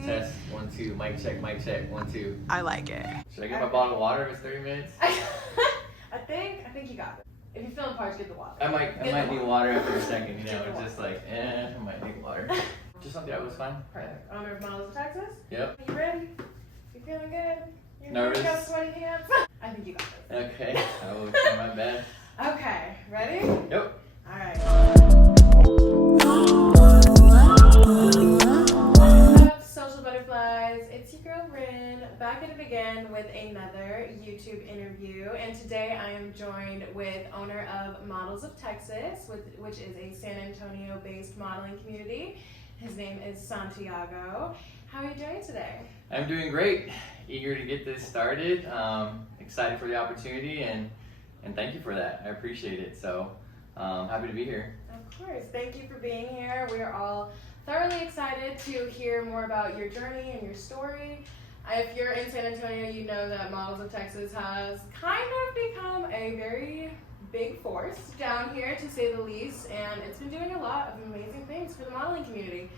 See? Test, 1, 2, mic check, 1, 2. I like it. Should I get my bottle of water if it's 30 minutes? I think you got it. If you're feeling parched, get the water. I might need water after a second, you know, it's just like, I might need water. Just Santiago was fine. Perfect. Honor of Models of Texas. Yep. You ready? You feeling good? You Nervous? got sweaty hands? I think you got this. Okay, I will try my best. Okay, ready? Yep. Alright. What's up, social butterflies? It's your girl Rin, back at it again with another YouTube interview. And today I am joined with owner of Models of Texas, which is a San Antonio-based modeling community. His name is Santiago. How are you doing today? I'm doing great. Eager to get this started. Excited for the opportunity and thank you for that. I appreciate it. So happy to be here. Of course. Thank you for being here. We are all thoroughly excited to hear more about your journey and your story. If you're in San Antonio, you know that Models of Texas has kind of become a very big force down here, to say the least, and it's been doing a lot of amazing things for the modeling community.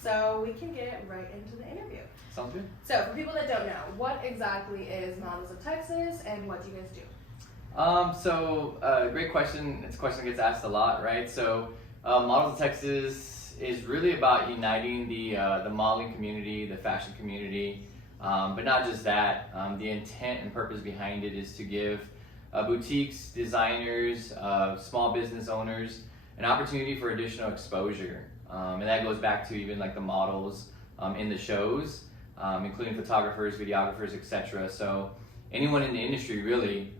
So we can get right into the interview. Sounds good. So for people that don't know, what exactly is Models of Texas and what do you guys do? Great question. It's a question that gets asked a lot, right? So Models of Texas is really about uniting the modeling community, the fashion community, but not just that. The intent and purpose behind it is to give boutiques, designers, small business owners an opportunity for additional exposure. And that goes back to even like the models in the shows, including photographers, videographers, etc. So anyone in the industry really,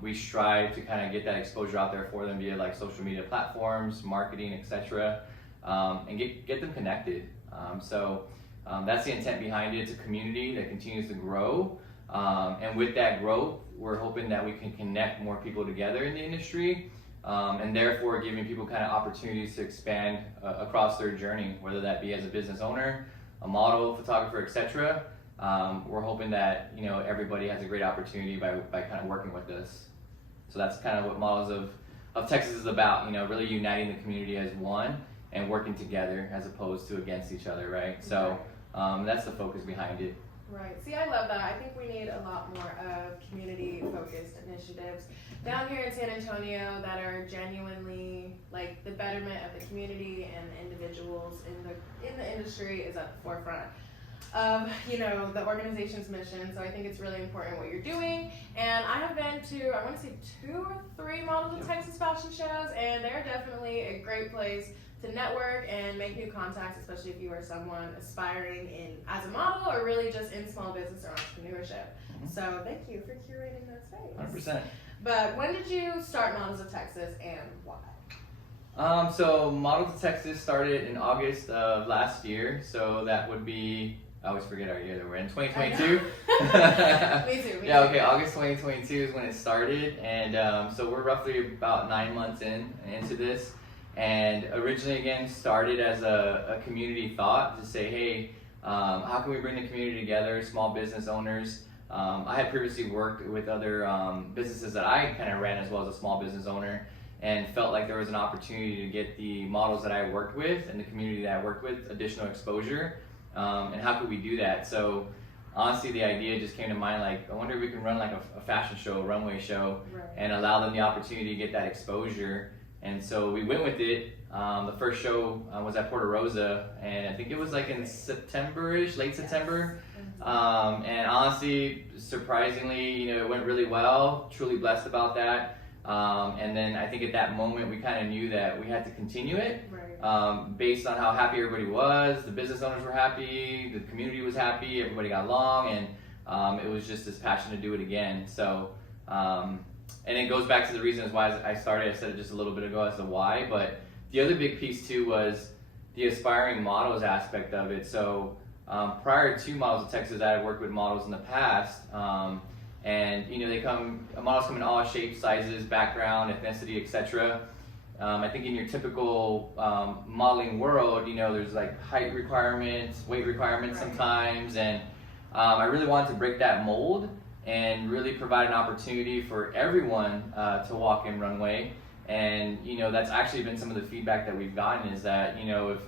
we strive to kind of get that exposure out there for them via like social media platforms, marketing, etc. And get them connected. That's the intent behind it. It's a community that continues to grow. And with that growth, we're hoping that we can connect more people together in the industry, and therefore giving people kind of opportunities to expand across their journey, whether that be as a business owner, a model, photographer, etc. We're hoping that everybody has a great opportunity by kind of working with us. So that's kind of what Models of Texas is about. Really uniting the community as one and working together as opposed to against each other, right? So that's the focus behind it. Right. See, I love that. I think we need a lot more of community-focused initiatives down here in San Antonio that are genuinely like the betterment of the community and individuals in the industry is at the forefront of the organization's mission. So I think it's really important what you're doing. And I have been to, I want to say 2 or 3 Models of Texas fashion shows, and they're definitely a great place to network and make new contacts, especially if you are someone aspiring as a model or really just in small business or entrepreneurship. So thank you for curating that space. 100%. But when did you start Models of Texas and why? So Models of Texas started in August of last year. So that would be, I always forget our year that we're in, 2022. Me too. Yeah, okay, August 2022 is when it started. And so we're roughly about 9 months into this. And originally, again, started as a community thought to say, hey, how can we bring the community together, small business owners? I had previously worked with other businesses that I kind of ran as well as a small business owner, and felt like there was an opportunity to get the models that I worked with and the community that I worked with additional exposure. And how could we do that? So honestly, the idea just came to mind, like, I wonder if we can run like a fashion show, a runway show, Right. and allow them the opportunity to get that exposure. And so we went with it. The first show was at Porta Rosa, and I think it was like in September-ish, late September. And honestly, surprisingly, it went really well. Truly blessed about that. And then I think at that moment we kind of knew that we had to continue it, Right. based on how happy everybody was. The business owners were happy, the community was happy, everybody got along, and it was just this passion to do it again. So. And it goes back to the reasons why I started. I said it just a little bit ago as to why, but the other big piece too was the aspiring models aspect of it. So prior to Models of Texas, I had worked with models in the past, and models come in all shapes, sizes, background, ethnicity, etc. I think in your typical modeling world, there's like height requirements, weight requirements sometimes, and I really wanted to break that mold and really provide an opportunity for everyone to walk in runway. And that's actually been some of the feedback that we've gotten, is that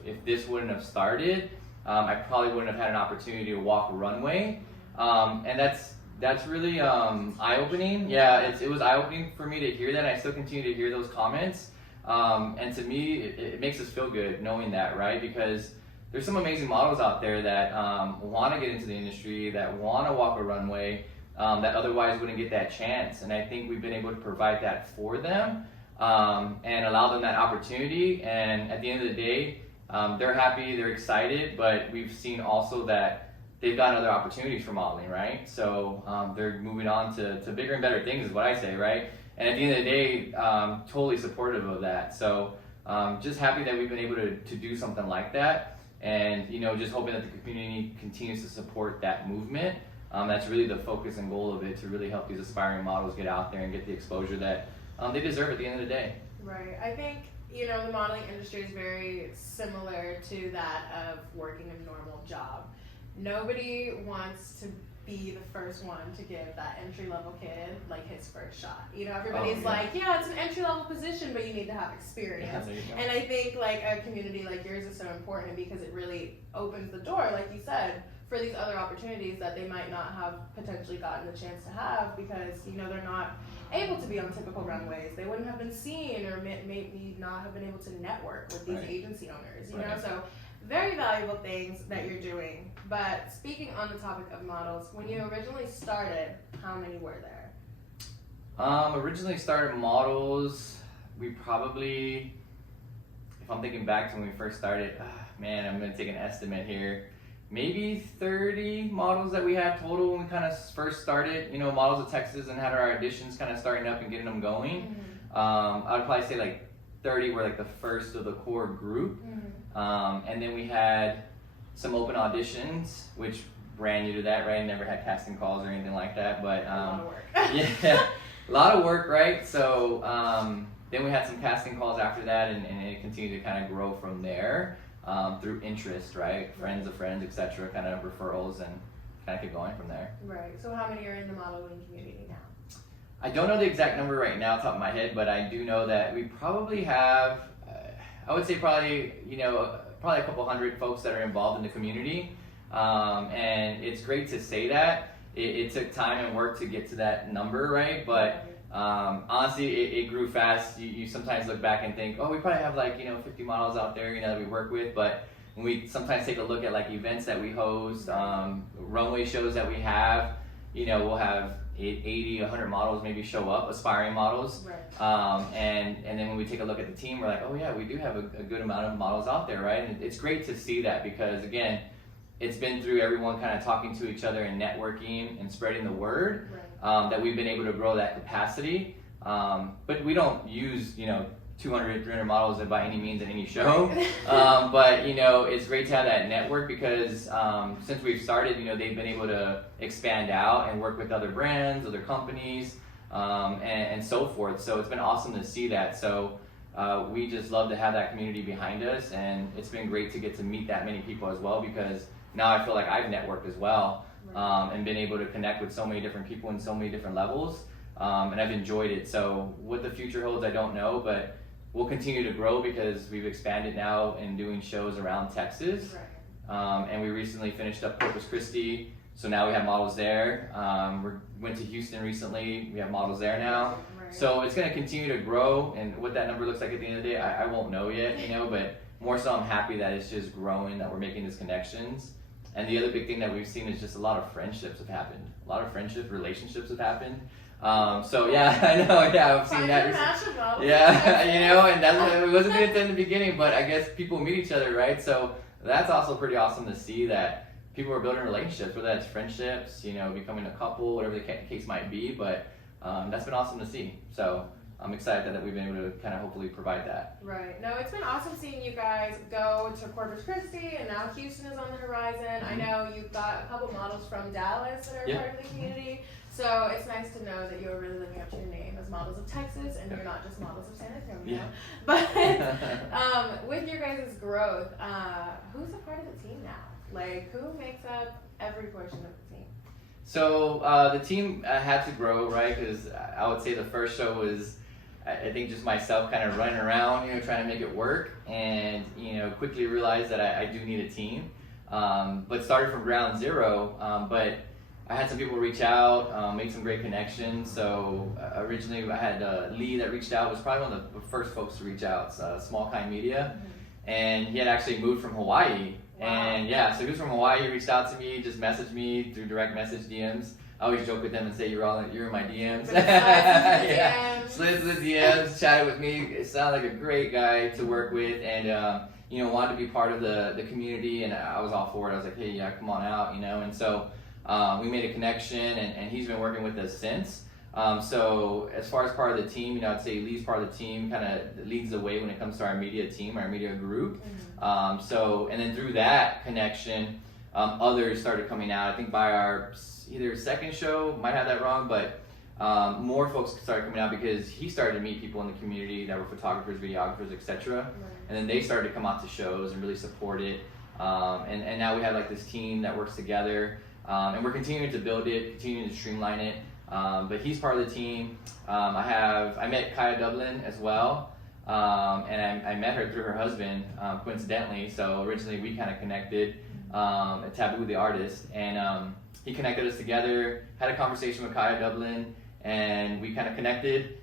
if this wouldn't have started, I probably wouldn't have had an opportunity to walk a runway. And that's really eye-opening. Yeah, it was eye-opening for me to hear that, and I still continue to hear those comments. And to me, it makes us feel good knowing that, right? Because there's some amazing models out there that want to get into the industry, that want to walk a runway, that otherwise wouldn't get that chance. And I think we've been able to provide that for them and allow them that opportunity. And at the end of the day, they're happy, they're excited, but we've seen also that they've gotten other opportunities for modeling, right? So they're moving on to bigger and better things is what I say, right? And at the end of the day, totally supportive of that. So just happy that we've been able to do something like that. And, just hoping that the community continues to support that movement. That's really the focus and goal of it, to really help these aspiring models get out there and get the exposure that they deserve at the end of the day. Right. I think, the modeling industry is very similar to that of working a normal job. Nobody wants to be the first one to give that entry-level kid like his first shot. Everybody's like, yeah, it's an entry-level position, but you need to have experience. Yeah, and I think like a community like yours is so important because it really opens the door, like you said, for these other opportunities that they might not have potentially gotten the chance to have because they're not able to be on typical runways. They wouldn't have been seen, or maybe not have been able to network with these agency owners. So very valuable things that you're doing. But speaking on the topic of models, when you originally started, how many were there? Originally started models, we probably, if I'm thinking back to when we first started, I'm gonna take an estimate here. Maybe 30 models that we had total when we kind of first started, Models of Texas, and had our auditions kind of starting up and getting them going. I would probably say like 30 were like the first of the core group. And then we had some open auditions, which brand new to that, right? Never had casting calls or anything like that, but a lot of work. yeah, a lot of work, right? So then we had some casting calls after that, and it continued to kind of grow from there through interest, right? Friends of friends, etc., kind of referrals, and kind of keep going from there. Right. So how many are in the modeling community now? I don't know the exact number right now, top of my head, but I do know that we probably have, I would say probably a couple hundred folks that are involved in the community. And it's great to say that. It took time and work to get to that number, right? But honestly, it grew fast. You sometimes look back and think, we probably have 50 models out there, that we work with. But when we sometimes take a look at events that we host, runway shows that we have, we'll have 80, 100 models maybe show up, aspiring models. Right. And then when we take a look at the team, we're like, oh yeah, we do have a good amount of models out there, right? And it's great to see that because, again, it's been through everyone kind of talking to each other and networking and spreading the word that we've been able to grow that capacity. But we don't use, 200, 300 models by any means in any show. But, it's great to have that network because since we've started, they've been able to expand out and work with other brands, other companies, and so forth. So it's been awesome to see that. So we just love to have that community behind us, and it's been great to get to meet that many people as well because now I feel like I've networked as well and been able to connect with so many different people in so many different levels, and I've enjoyed it. So what the future holds, I don't know, but we'll continue to grow because we've expanded now in doing shows around Texas. And we recently finished up Corpus Christi, so now we have models there. We went to Houston recently, we have models there now. So it's going to continue to grow, and what that number looks like at the end of the day, I won't know yet, but more so I'm happy that it's just growing, that we're making these connections. And the other big thing that we've seen is just a lot of friendships have happened. A lot of friendships, relationships have happened. So yeah, I know, I've seen that. Yeah, and that's it wasn't it in the beginning, but I guess people meet each other, right? So that's also pretty awesome to see that people are building relationships, whether that's friendships, becoming a couple, whatever the case might be. But that's been awesome to see. So I'm excited that we've been able to kind of hopefully provide that. Right. No, it's been awesome seeing you guys go to Corpus Christi, and now Houston is on the horizon. I know you've got a couple models from Dallas that are part of the community. So it's nice to know that you're really living up to your name as Models of Texas, and you're not just Models of San Antonio. But with your guys' growth, who's a part of the team now? Who makes up every portion of the team? So the team had to grow, right? Because I would say the first show was, I think, just myself kind of running around, trying to make it work, and quickly realized that I do need a team. but started from ground zero. But I had some people reach out, make some great connections. So originally I had Lee that reached out, was probably one of the first folks to reach out, Small Kind Media. And he had actually moved from Hawaii. Wow. And yeah, so he was from Hawaii, he reached out to me, just messaged me through direct message DMs. I always joke with them and say you're in my DMs. Yeah, slid to the DMs, chatted with me. It sounded like a great guy to work with, and wanted to be part of the community, and I was all for it. I was like, hey, yeah, come on out, and so we made a connection, and he's been working with us since. So as far as part of the team, I'd say Lee's part of the team, kind of leads the way when it comes to our media team, our media group. And then through that connection, others started coming out. I think by our either second show, might have that wrong, but more folks started coming out because he started to meet people in the community that were photographers, videographers, etc. Right. And then they started to come out to shows and really support it. And now we have like this team that works together, and we're continuing to build it, continuing to streamline it. But he's part of the team. I met Kaya Dublin as well, and I met her through her husband, coincidentally. So originally we kind of connected at Taboo the artist, and he connected us together, had a conversation with Kaya Dublin, and we kind of connected.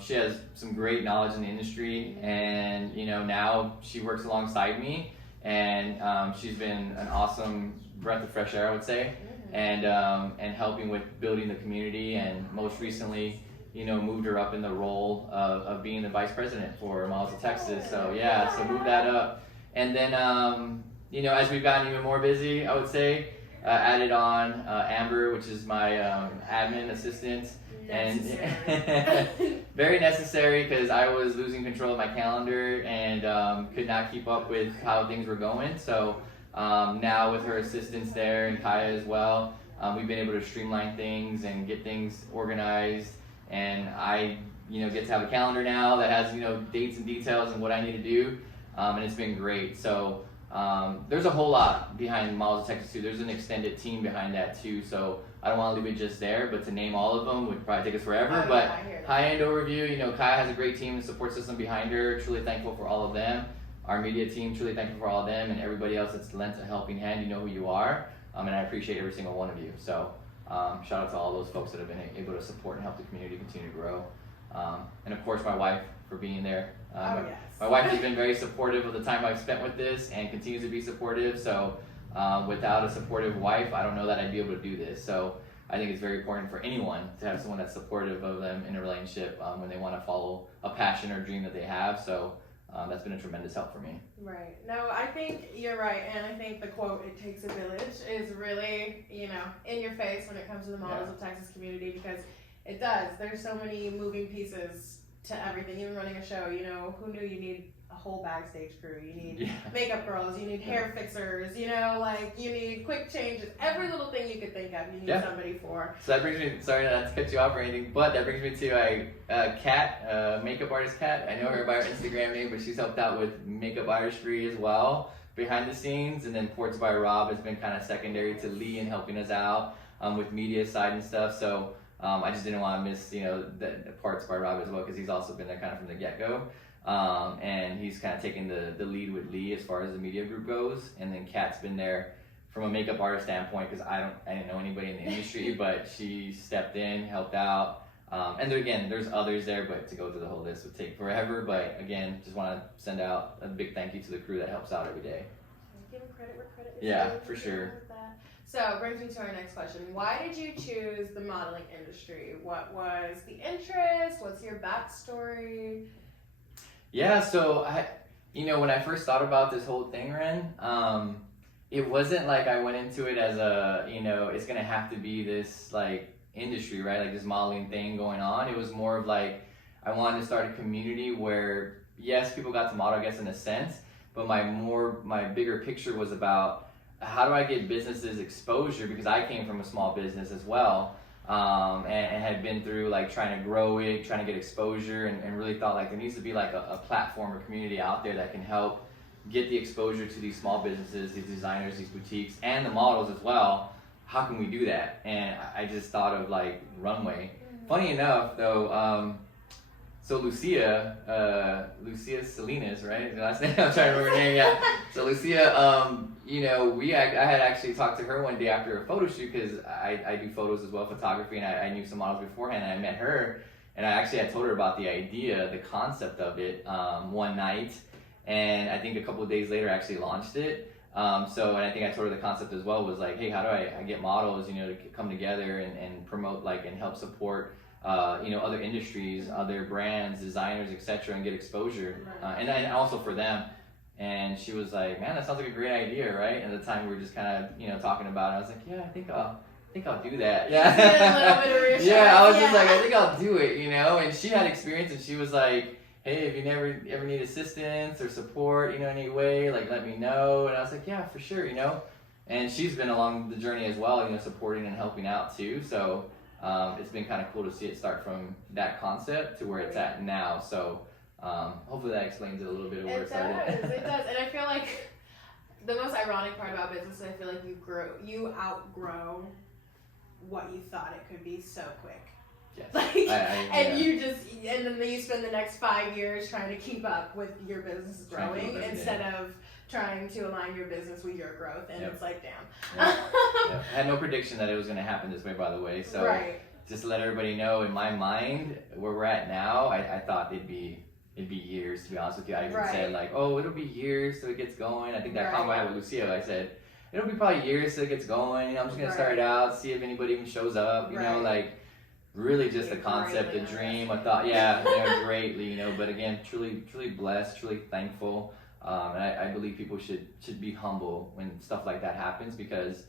She has some great knowledge in the industry, and now she works alongside me, and she's been an awesome breath of fresh air, I would say. And helping with building the community, and most recently, moved her up in the role of being the vice president for Models of Texas. So yeah, so moved that up. And then, as we've gotten even more busy, I would say, added on Amber, which is my admin assistant. Necessary. And very necessary, because I was losing control of my calendar and could not keep up with how things were going. So now with her assistance there, and Kaya as well, we've been able to streamline things and get things organized, and I get to have a calendar now that has dates and details and what I need to do, and it's been great. So there's a whole lot behind Models of Texas too. There's an extended team behind that too, so I don't want to leave it just there, but to name all of them would probably take us forever. But high-end overview, Kaya has a great team and support system behind her. Truly thankful for all of them. Our media team, truly thankful for all of them, and everybody else that's lent a helping hand. You know who you are, and I appreciate every single one of you. So shout out to all those folks that have been able to support and help the community continue to grow. And of course, my wife for being there. My wife has been very supportive of the time I've spent with this, and continues to be supportive. So without a supportive wife, I don't know that I'd be able to do this. So I think it's very important for anyone to have someone that's supportive of them in a relationship when they want to follow a passion or dream that they have. So that's been a tremendous help for me. Right. No, I think you're right, and I think the quote, "It takes a village," is really, in your face when it comes to the Models of Texas community, because it does. There's so many moving pieces to everything. Even running a show, who knew you need a whole backstage crew? You need makeup girls, you need hair fixers, you need quick changes. Every little thing you could think of, you need somebody for. So that brings me, sorry not to cut you off or anything, but that brings me to Kat, makeup artist Kat. I know her by her Instagram name, but she's helped out with makeup artistry as well, behind the scenes. And then Ports by Rob has been kind of secondary to Lee and helping us out with media side and stuff. So I just didn't want to miss, the Parts by Rob as well, because he's also been there kind of from the get-go. And he's kind of taking the lead with Lee as far as the media group goes. And then Kat's been there from a makeup artist standpoint, because I didn't know anybody in the industry, but she stepped in, helped out. And then again, there's others there, but to go through the whole list would take forever. But again, just want to send out a big thank you to the crew that helps out every day. Give credit where credit is due. For sure. So brings me to our next question. Why did you choose the modeling industry? What was the interest? What's your backstory? Yeah, so when I first thought about this whole thing, Ren, it wasn't like I went into it as it's gonna have to be this like industry, right? Like this modeling thing going on. It was more of like, I wanted to start a community where, yes, people got to model, I guess, in a sense, but my bigger picture was about, how do I get businesses exposure? Because I came from a small business as well, and had been through like trying to grow it, trying to get exposure, and really thought like there needs to be like a platform or community out there that can help get the exposure to these small businesses, these designers, these boutiques, and the models as well. How can we do that? And I just thought of like Runway. Funny enough though, So Lucia Salinas, right? The last name, I'm trying to remember her name. Yeah. So Lucia, you know, I had actually talked to her one day after a photo shoot because I do photos as well, photography, and I knew some models beforehand. And I met her, and I actually had told her about the idea, the concept of it, one night, and I think a couple of days later I actually launched it. And I think I told her the concept as well was like, hey, how do I get models, you know, to come together and promote and help support. You know, other industries, other brands, designers, etc., and get exposure, Right. And also for them. And she was like, "Man, that sounds like a great idea, right?" And at the time we were just kind of, you know, talking about it. I was like, "Yeah, I think I'll do that." Yeah, a little bit of reassurance. yeah. I was just like, "I think I'll do it," you know. And she had experience, and she was like, "Hey, if you ever need assistance or support, you know, in any way, like let me know." And I was like, "Yeah, for sure," you know. And she's been along the journey as well, you know, supporting and helping out too. So. It's been kind of cool to see it start from that concept to where it's at now. So hopefully that explains it a little bit of where it started. It does. And I feel like the most ironic part about business is I feel like you outgrow what you thought it could be so quick. Yes. Like, and then you spend the next 5 years trying to keep up with your business growing instead of trying to align your business with your growth, and it's like, damn. Yep. I had no prediction that it was going to happen this way, by the way. So just to let everybody know, in my mind, where we're at now, I thought it'd be years, to be honest with you. I even said like, oh, it'll be years till it gets going. I think that convo I had with Lucia, I said, it'll be probably years till it gets going. You know, I'm just going to start it out, see if anybody even shows up, you know, like really just a concept, a dream, a thought. Yeah, you know, greatly, you know, but again, truly blessed, truly thankful. And I believe people should be humble when stuff like that happens, because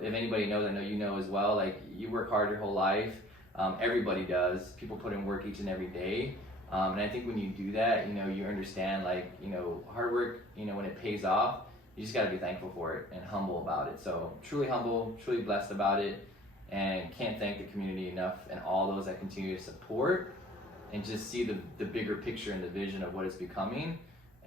if anybody knows, I know you know as well, like you work hard your whole life. Everybody does. People put in work each and every day. And I think when you do that, you know, you understand like, you know, hard work, you know, when it pays off, you just got to be thankful for it and humble about it. So truly humble, truly blessed about it, and can't thank the community enough and all those that continue to support and just see the bigger picture and the vision of what it's becoming.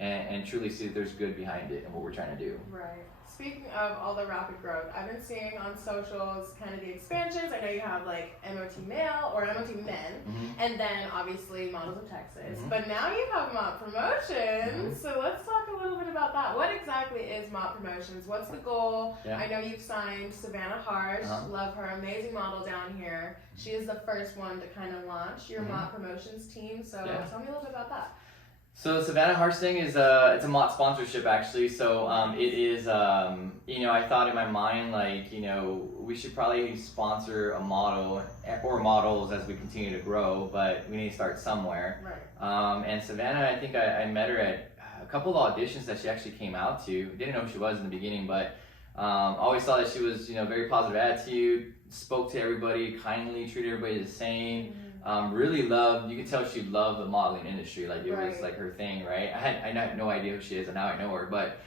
And truly see that there's good behind it and what we're trying to do. Right. Speaking of all the rapid growth, I've been seeing on socials kind of the expansions. I know you have like MOT Male or MOT Men, and then obviously Models of Texas. But now you have Mott Promotions. So let's talk a little bit about that. What exactly is Mott Promotions? What's the goal? Yeah. I know you've signed Savannah Harsh. Love her. Amazing model down here. She is the first one to kind of launch your Mott Promotions team. So tell me a little bit about that. So Savannah Harsh thing is it's a Mott sponsorship actually. So it is you know, I thought in my mind like, you know, we should probably sponsor a model or models as we continue to grow, but we need to start somewhere. Right. And Savannah, I think I met her at a couple of auditions that she actually came out to. Didn't know who she was in the beginning, but always saw that she was, you know, very positive attitude, spoke to everybody kindly, treated everybody the same. Really loved, you could tell she loved the modeling industry, like it was like her thing, right? I had no idea who she is, and now I know her, but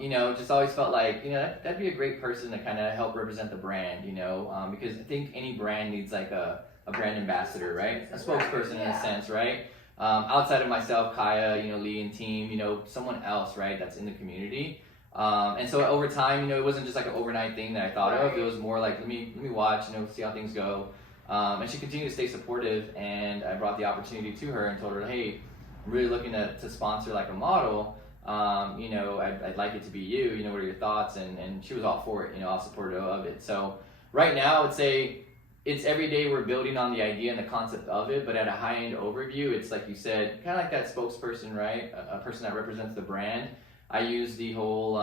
you know, just always felt like, you know, that'd be a great person to kind of help represent the brand, you know, because I think any brand needs like a brand ambassador, right? A spokesperson in a sense, right? Outside of myself, Kaya, you know, Lee and team, you know, someone else, right, that's in the community. And so over time, you know, it wasn't just like an overnight thing that I thought of. It was more like, let me watch, you know, see how things go. And she continued to stay supportive, and I brought the opportunity to her and told her, hey, I'm really looking to sponsor like a model. You know, I'd like it to be you, you know, what are your thoughts? And she was all for it, you know, all supportive of it. So right now I would say it's every day we're building on the idea and the concept of it, but at a high-end overview, it's like you said, kind of like that spokesperson, right? A person that represents the brand. I use the whole,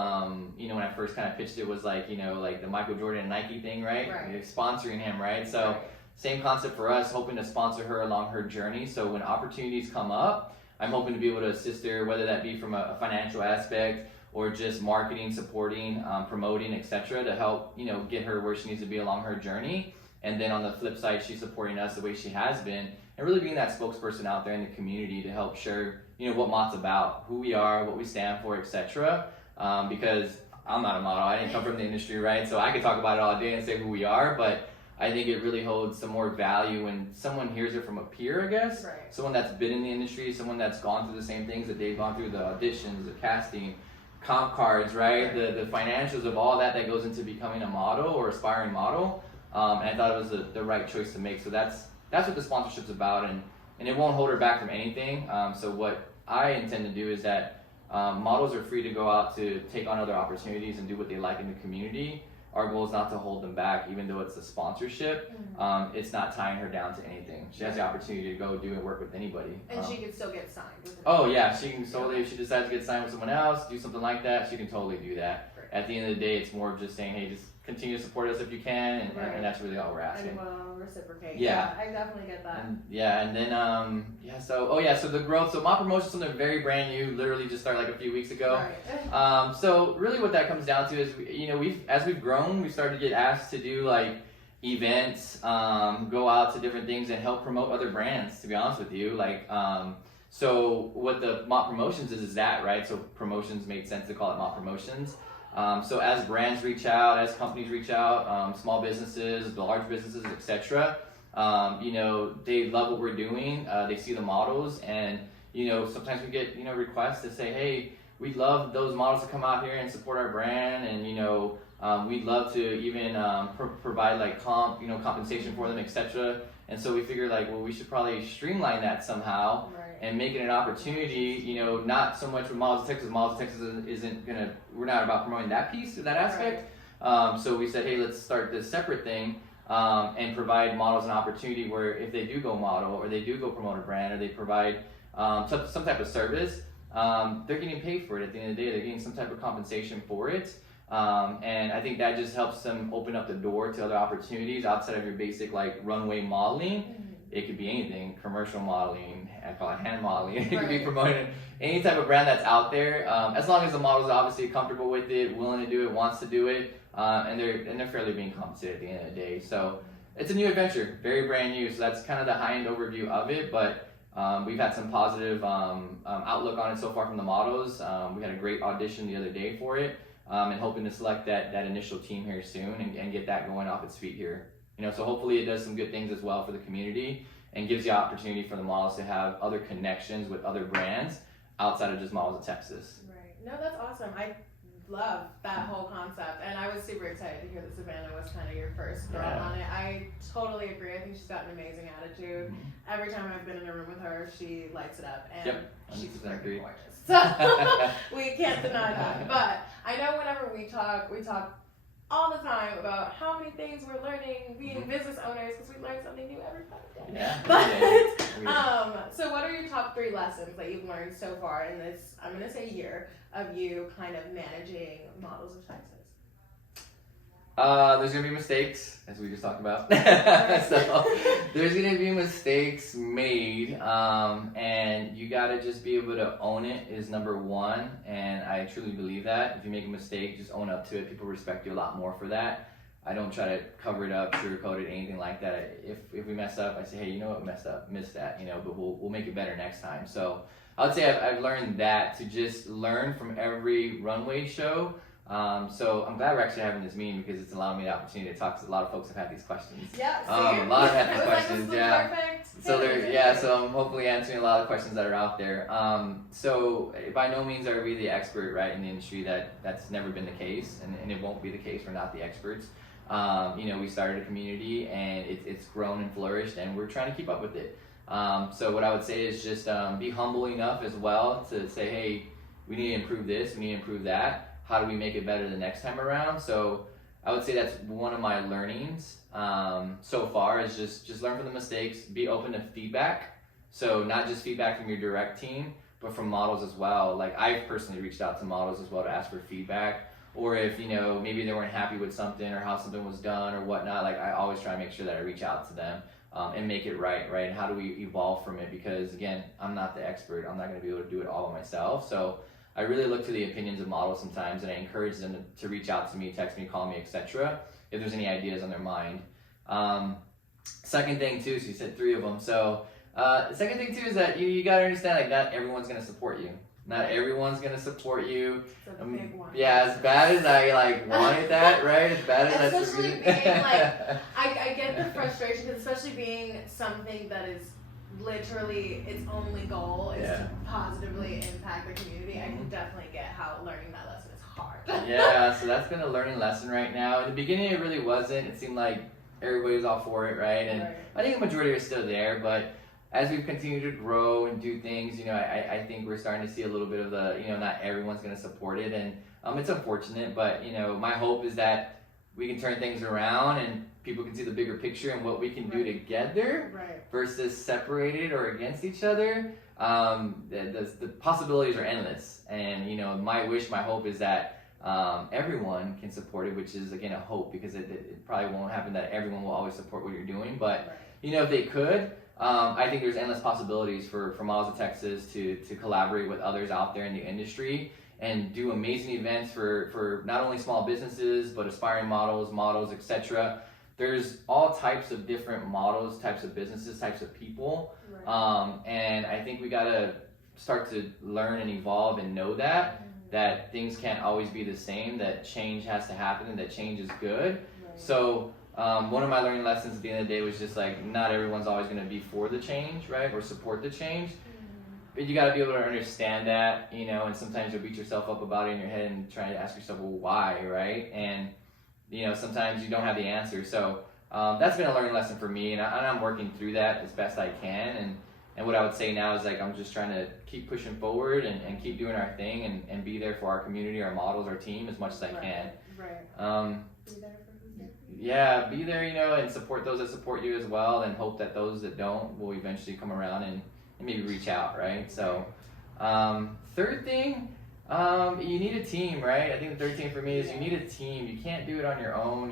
you know, when I first kind of pitched it was like, you know, like the Michael Jordan and Nike thing, right? Sponsoring him, right? So same concept for us, hoping to sponsor her along her journey. So when opportunities come up, I'm hoping to be able to assist her, whether that be from a financial aspect or just marketing, supporting, promoting, etc., to help, you know, get her where she needs to be along her journey. And then on the flip side, she's supporting us the way she has been, and really being that spokesperson out there in the community to help share, you know, what Mott's about, who we are, what we stand for, etc. Because I'm not a model, I didn't come from the industry, right? So I could talk about it all day and say who we are, but I think it really holds some more value when someone hears it from a peer, I guess. Someone that's been in the industry, someone that's gone through the same things that they've gone through, the auditions, the casting, comp cards, right? The financials of all that goes into becoming a model or aspiring model. And I thought it was the right choice to make. So that's what the sponsorship's about. And and it won't hold her back from anything. So what I intend to do is that models are free to go out to take on other opportunities and do what they like in the community. Our goal is not to hold them back, even though it's a sponsorship. It's not tying her down to anything. She has the opportunity to go do and work with anybody. And she can still get signed with it. Oh yeah, she can totally, if she decides to get signed with someone else, do something like that, she can totally do that. Great. At the end of the day, it's more of just saying, hey, just continue to support us if you can, and that's really all we're asking. And we'll reciprocate. Yeah. I definitely get that. And then so the growth. So Mod Promotion is something very brand new, literally just started like a few weeks ago. Right. So really what that comes down to is, as we've grown, we've started to get asked to do like events, go out to different things and help promote other brands, to be honest with you. So what the Mod Promotions is that, right? So promotions made sense to call it Mod Promotions. So as brands reach out, as companies reach out, small businesses, large businesses, etc., they love what we're doing. They see the models, and sometimes we get requests to say, hey, we'd love those models to come out here and support our brand, and we'd love to even provide like compensation for them, etc. And so we figured we should probably streamline that somehow. Right. And make it an opportunity, not so much with Models of Texas. Models of Texas we're not about promoting that piece or that aspect. Right. So we said, hey, let's start this separate thing and provide models an opportunity where if they do go model or they do go promote a brand or they provide some type of service, they're getting paid for it at the end of the day. They're getting some type of compensation for it. And I think that just helps them open up the door to other opportunities outside of your basic runway modeling. It could be anything, commercial modeling, I call it hand modeling. It could be promoting any type of brand that's out there, as long as the model is obviously comfortable with it, willing to do it, wants to do it, and they're fairly being compensated at the end of the day. So it's a new adventure, very brand new. So that's kind of the high-end overview of it, but we've had some positive outlook on it so far from the models. We had a great audition the other day for it, and hoping to select that initial team here soon and get that going off its feet here. So hopefully it does some good things as well for the community and gives the opportunity for the models to have other connections with other brands outside of just Models of Texas. Right. No, that's awesome. I love that whole concept, and I was super excited to hear that Savannah was kind of your first girl on it. I totally agree. I think she's got an amazing attitude. Every time I've been in a room with her, she lights it up, and she's freaking gorgeous. So we can't deny that. But I know whenever we talk all the time about how many things we're learning being business owners, because we learn something new every fucking day. So what are your top 3 lessons that you've learned so far in this, I'm going to say year, of you kind of managing Models of Texas? There's going to be mistakes, as we just talked about. So there's going to be mistakes made, and you got to just be able to own it is number one, and I truly believe that. If you make a mistake, just own up to it. People respect you a lot more for that. I don't try to cover it up, sugarcoat it, anything like that. If we mess up, I say, hey, you know what, missed that, but we'll make it better next time. So I would say I've learned that, to just learn from every runway show. So I'm glad we're actually having this meeting because it's allowing me the opportunity to talk to a lot of folks have had these questions. Yeah, a lot have had these questions. Perfect. So I'm hopefully answering a lot of questions that are out there. So by no means are we the expert, right, in the industry. That's never been the case, and it won't be the case. We're not the experts. We started a community and it's grown and flourished, and we're trying to keep up with it. So what I would say is just be humble enough as well to say, hey, we need to improve this, we need to improve that. How do we make it better the next time around? So I would say that's one of my learnings so far, is just learn from the mistakes, be open to feedback. So not just feedback from your direct team, but from models as well. Like I've personally reached out to models as well to ask for feedback, or if maybe they weren't happy with something or how something was done or whatnot. Like I always try to make sure that I reach out to them and make it right? And how do we evolve from it? Because again, I'm not the expert. I'm not going to be able to do it all by myself. So I really look to the opinions of models sometimes, and I encourage them to reach out to me, text me, call me, etc. if there's any ideas on their mind. Second thing too, so you said 3 of them. So the second thing too is that you got to understand, like, not everyone's going to support you. Not everyone's going to support you. It's a big one. Yeah, as bad as I wanted that, right? As bad as that's especially being I get the frustration, because especially being something that is literally its only goal is to positively impact the community. I can definitely get how learning that lesson is hard. Yeah, so that's been a learning lesson right now. In the beginning, it really wasn't. It seemed like everybody was all for it, right? And I think the majority are still there, but as we've continued to grow and do things, I think we're starting to see a little bit of the, not everyone's going to support it, and it's unfortunate, but my hope is that we can turn things around and people can see the bigger picture and what we can do together versus separated or against each other. The possibilities are endless, and my hope is that everyone can support it, which is again a hope, because it probably won't happen that everyone will always support what you're doing, but if they could, I think there's endless possibilities for Models of Texas to collaborate with others out there in the industry and do amazing events for not only small businesses but aspiring models, etc. There's all types of different models, types of businesses, types of people, and I think we gotta start to learn and evolve and know that things can't always be the same, that change has to happen, and that change is good. So one of my learning lessons at the end of the day was just like, not everyone's always going to be for the change, right, or support the change. But you got to be able to understand that, and sometimes you'll beat yourself up about it in your head and try to ask yourself, well, why, right? And sometimes you don't have the answer. So that's been a learning lesson for me, and I'm working through that as best I can. And what I would say now is, like, I'm just trying to keep pushing forward and keep doing our thing and be there for our community, our models, our team as much as I can. Be there for who's there. Yeah, be there, and support those that support you as well, and hope that those that don't will eventually come around and maybe reach out, right? So, third thing, you need a team, right? I think the third thing for me is you need a team. You can't do it on your own,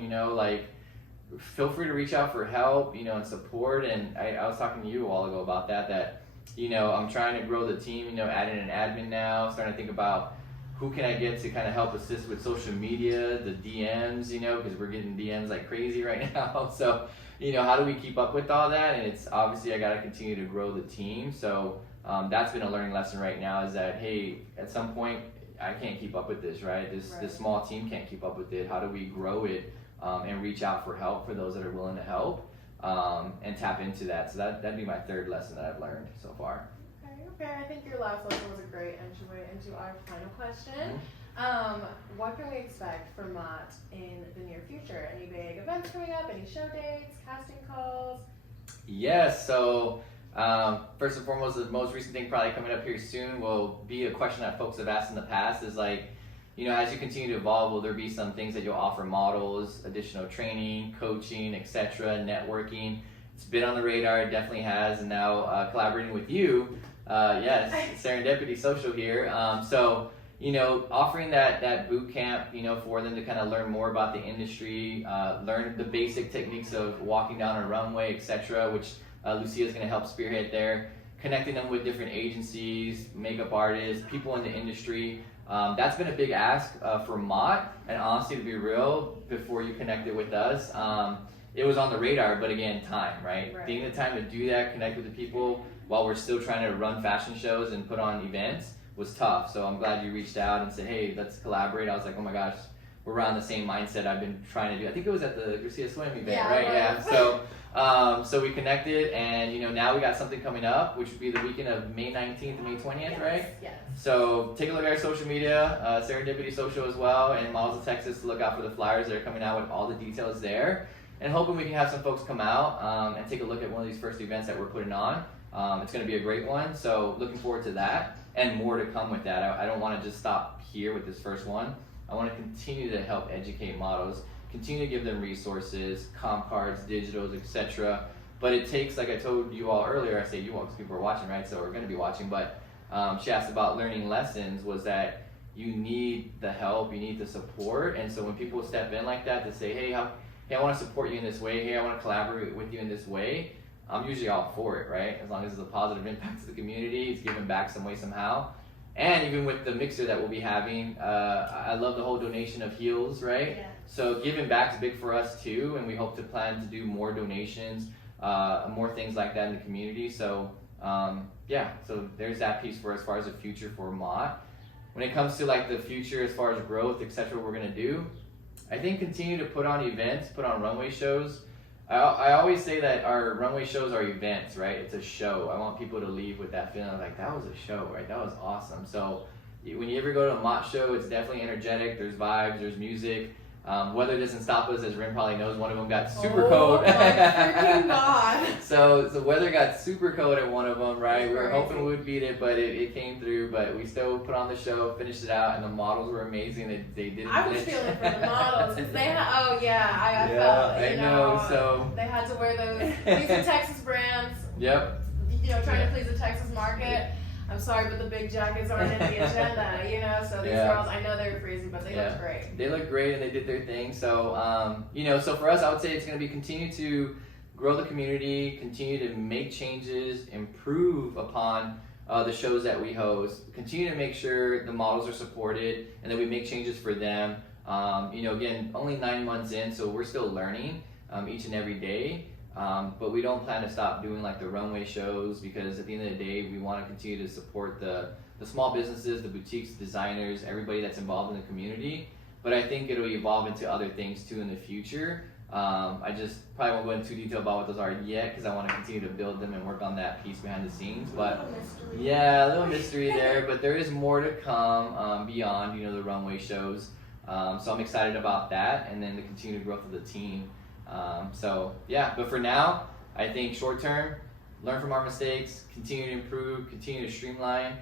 feel free to reach out for help, and support. And I was talking to you a while ago about that, I'm trying to grow the team, adding an admin now, starting to think about who can I get to kind of help assist with social media, the DMs, because we're getting DMs like crazy right now. So, how do we keep up with all that? And it's obviously I got to continue to grow the team. So that's been a learning lesson right now, is that, hey, at some point I can't keep up with this, right? This small team can't keep up with it. How do we grow it and reach out for help for those that are willing to help and tap into that? So that'd be my third lesson that I've learned so far. Okay, I think your last lesson was a great entry into our final question. What can we expect from Mott in the near future? Any big events coming up? Any show dates, casting calls? Yes, so first and foremost, the most recent thing probably coming up here soon will be a question that folks have asked in the past, is like, as you continue to evolve, will there be some things that you'll offer models, additional training, coaching, etc., networking? It's been on the radar, it definitely has, and now collaborating with you, yes, Serendipity Social here. So, offering that boot camp, for them to kind of learn more about the industry, learn the basic techniques of walking down a runway, etc., which Lucia's going to help spearhead there, connecting them with different agencies, makeup artists, people in the industry. That's been a big ask for Mott, and honestly, to be real, before you connected with us, it was on the radar, but again, time, right? Getting the time to do that, connect with the people while we're still trying to run fashion shows and put on events was tough. So I'm glad you reached out and said, hey, let's collaborate. I was like, oh my gosh, we're around the same mindset I've been trying to do. I think it was at the Garcia Swim event, right? Yeah. So we connected, and now we got something coming up, which would be the weekend of May 19th and May 20th, right? Yes. So take a look at our social media, Serendipity Social as well, and Models of Texas, to look out for the flyers that are coming out with all the details there. And hoping we can have some folks come out and take a look at one of these first events that we're putting on. It's going to be a great one, so looking forward to that, and more to come with that. I don't want to just stop here with this first one. I want to continue to help educate models, continue to give them resources, comp cards, digitals, etc. But it takes, like I told you all earlier, I say you all because people are watching, right? So we're going to be watching, but she asked about learning lessons, was that you need the help, you need the support. And so when people step in like that to say, hey, I want to support you in this way, hey, I want to collaborate with you in this way, I'm usually all for it, right? As long as it's a positive impact to the community, it's giving back some way somehow. And even with the mixer that we'll be having, I love the whole donation of heels, right? Yeah. So giving back is big for us too, and we hope to plan to do more donations, more things like that in the community. So so there's that piece for as far as the future for Mott. When it comes to like the future as far as growth, etc., what we're gonna do, I think continue to put on events, put on runway shows. I always say that our runway shows are events, right? It's a show. I want people to leave with that feeling like, that was a show, right? That was awesome. So when you ever go to a Mott show, it's definitely energetic. There's vibes, there's music. Weather doesn't stop us, as Rin probably knows. One of them got super Oh cold. my freaking God. So weather got super cold at one of them, right? We were Crazy. hoping we would beat it, but it came through. But we still put on the show, finished it out, and the models were amazing. They didn't. I was flinch. feeling for the models because they had. Oh yeah, I Yeah, felt. I know. So they had to wear those Please the Texas brands. yep. Trying to please the Texas market. I'm sorry, but the big jackets aren't in the agenda. So these Yeah. girls, I know they were freezing, but they look great. They look great and they did their thing. So, so for us, I would say it's going to be continue to grow the community, continue to make changes, improve upon the shows that we host, continue to make sure the models are supported and that we make changes for them. Again, only 9 months in, so we're still learning each and every day. But we don't plan to stop doing like the runway shows, because at the end of the day, we want to continue to support the small businesses, the boutiques, designers, everybody that's involved in the community. But I think it'll evolve into other things too in the future. I just probably won't go into detail about what those are yet, because I want to continue to build them and work on that piece behind the scenes. But yeah, a little mystery there, but there is more to come beyond the runway shows. So I'm excited about that, and then the continued growth of the team. But for now, I think short term, learn from our mistakes, continue to improve, continue to streamline,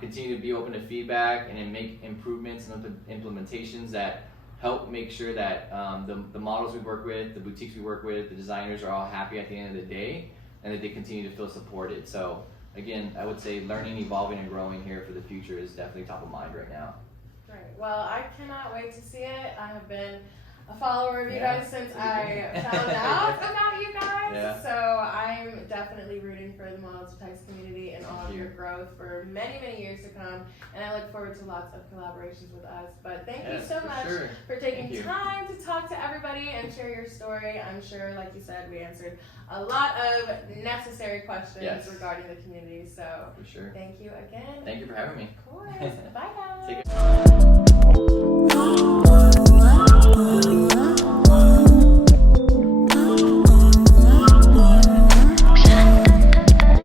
continue to be open to feedback, and then make improvements and implementations that help make sure that the models we work with, the boutiques we work with, the designers are all happy at the end of the day, and that they continue to feel supported. So again, I would say learning, evolving, and growing here for the future is definitely top of mind right now. Right. Well, I cannot wait to see it. I have been a follower of you Yeah. guys since I found out about you guys. Yeah. So I'm definitely rooting for the Models of Texas community and all of your growth for many, many years to come. And I look forward to lots of collaborations with us. But thank you so much for taking time to talk to everybody and share your story. I'm sure, like you said, we answered a lot of necessary questions regarding the community. So For sure. thank you again. Thank you for having me. Of course. Bye, guys. Take care.